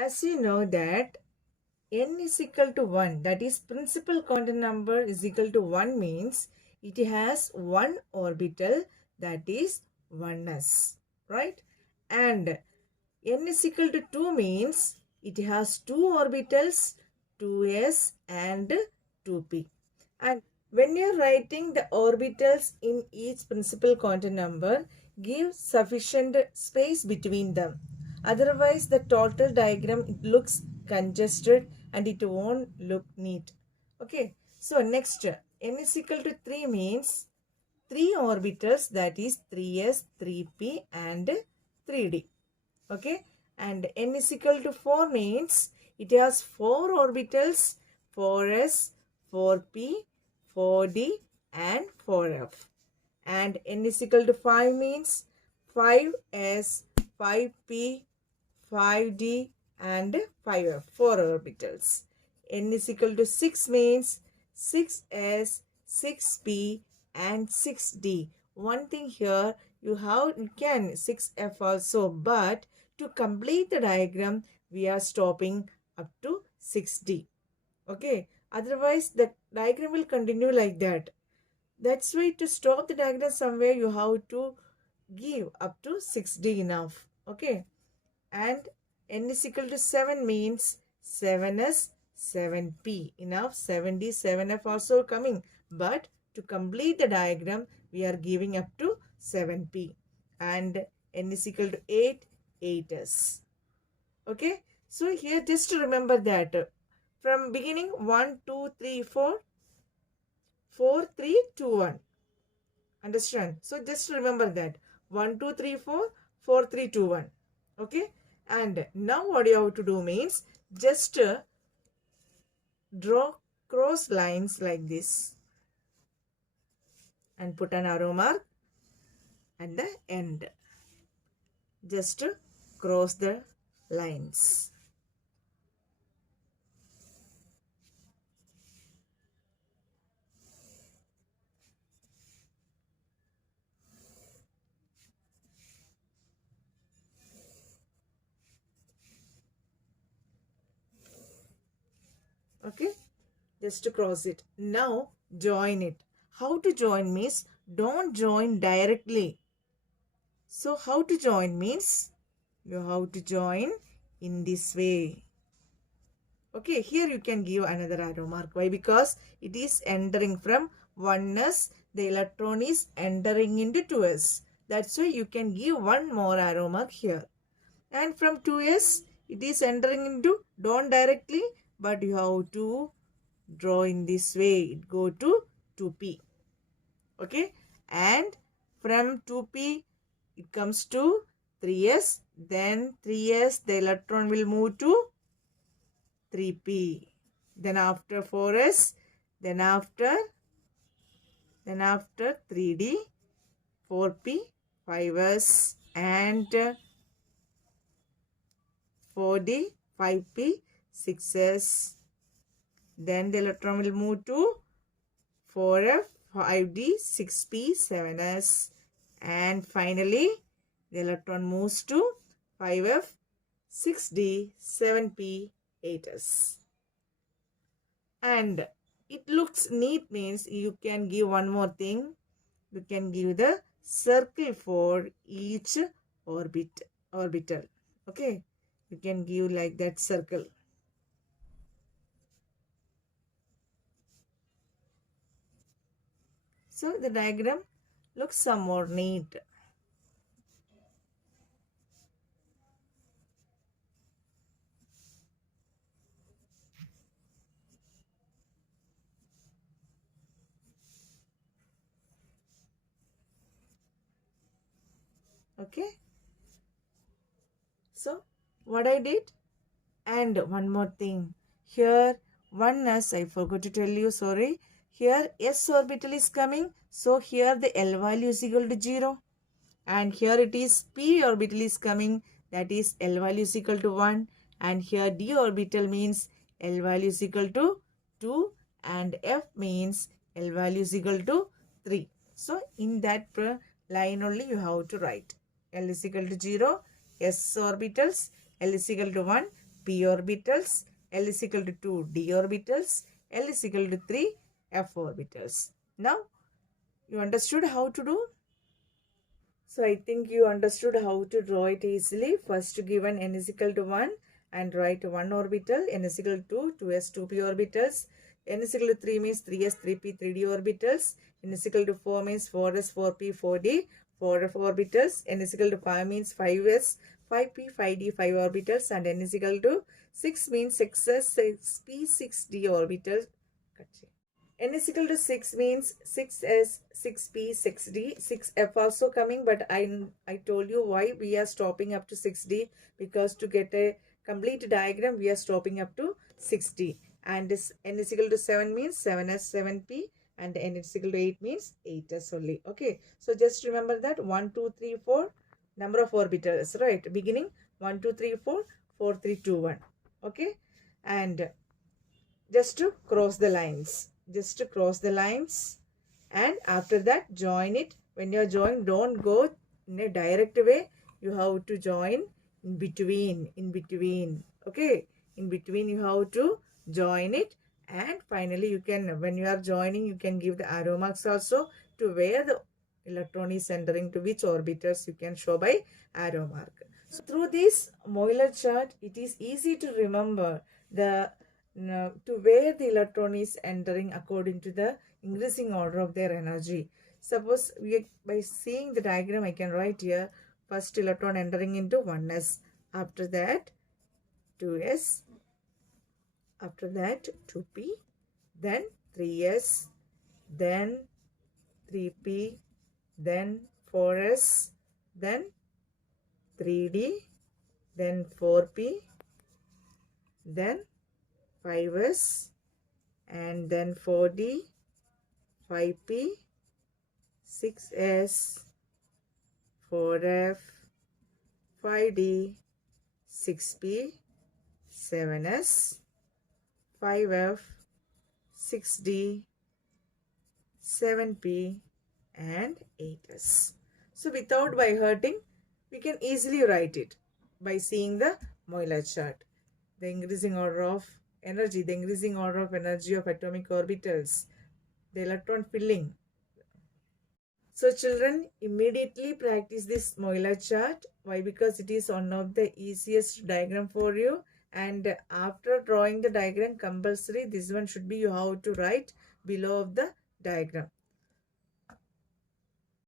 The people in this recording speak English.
As you know that n is equal to 1, that is principal quantum number is equal to 1 means it has one orbital, that is 1s, right? And n is equal to 2 means it has two orbitals, 2s and 2p. And when you are writing the orbitals in each principal quantum number, give sufficient space between them. Otherwise, the total diagram it looks congested and it won't look neat. Okay. So next, n is equal to 3 means 3 orbitals, that is 3s, 3p and 3d. Okay. And n is equal to 4 means it has 4 orbitals, 4s, 4p, 4d and 4f. And n is equal to 5 means 5s, 5p, 5d and 5f, 4 orbitals. N is equal to 6 means 6s, 6p and 6d. One thing here, you can 6f also, but to complete the diagram, we are stopping up to 6d. Okay, otherwise the diagram will continue like that. That's why to stop the diagram somewhere, you have to give up to 6d enough. Okay, and n is equal to 7 means 7s, 7p. Enough, 7d, 7f also coming. But to complete the diagram, we are giving up to 7p. And n is equal to 8, 8s. Okay. So here just to remember that from beginning 1, 2, 3, 4, 4, 3, 2, 1. Understand? So just remember that 1, 2, 3, 4, 4, 3, 2, 1. Okay. And now what you have to do means just draw cross lines like this and put an arrow mark at the end. Just cross the lines. Okay, just to cross it. Now join it. How to join means don't join directly. So how to join means you have to join in this way. Okay, here you can give another arrow mark. Why? Because it is entering from 1s, the electron is entering into 2s. That's why you can give one more arrow mark here. And from 2s, it is entering into, don't directly, but you have to draw in this way. It go to 2p. Okay, and from 2p, it comes to 3s. Then 3s, the electron will move to 3p. Then after 4s, then after 3d, 4p, 5s and 4d, 5p, 6s. Then the electron will move to 4f, 5d, 6p, 7s. And finally, the electron moves to 5f, 6d, 7p, 8s. And it looks neat means you can give one more thing. You can give the circle for each orbital. Okay. You can give like that circle. So the diagram looks some more neat. Okay. So what I did, and one more thing here, 1s I forgot to tell you, sorry. Here s orbital is coming, so here the L value is equal to 0, and here it is p orbital is coming, that is L value is equal to 1, and here d orbital means L value is equal to 2 and f means L value is equal to 3. So in that line only you have to write L is equal to 0, s orbitals, L is equal to 1, p orbitals, L is equal to 2 d orbitals, L is equal to 3 f orbitals. Now, you understood how to do? So I think you understood how to draw it easily. First given n is equal to 1 and write 1 orbital, n is equal to 2s 2p orbitals, n is equal to 3 means 3s 3p 3d orbitals, n is equal to 4 means 4s 4p 4d 4f orbitals, n is equal to 5 means 5s 5p 5d 5 orbitals, and n is equal to 6 means 6s 6p 6d orbitals. N is equal to 6 means 6s, 6p, 6d, 6f also coming, but I told you why we are stopping up to 6d, because to get a complete diagram we are stopping up to 6d. And this n is equal to 7 means 7s, 7p, and n is equal to 8 means 8s only. Okay, so just remember that 1, 2, 3, 4 number of orbitals, right? Beginning 1, 2, 3, 4, 4, 3, 2, 1. Okay, and just to cross the lines. Just to cross the lines, and after that join it. When you are joining, don't go in a direct way. You have to join in between. Okay, in between you have to join it, and finally you can, when you are joining, you can give the arrow marks also to where the electron is entering, to which orbitals you can show by arrow mark. So through this molar chart, it is easy to remember the to where the electron is entering according to the increasing order of their energy. Suppose by seeing the diagram, I can write here first electron entering into 1s, after that 2s, after that 2p, then 3s, then 3p, then 4s, then 3d, then 4p, then 5s, and then 4d, 5p, 6s, 4f, 5d, 6p, 7s, 5f, 6d, 7p, and 8s. So without by hurting, we can easily write it by seeing the molar chart. The increasing order of energy, the increasing order of energy of atomic orbitals, the electron filling. So children, immediately practice this molar chart. Why? Because it is one of the easiest diagram for you. And after drawing the diagram, compulsory this one should be you have to write below of the diagram.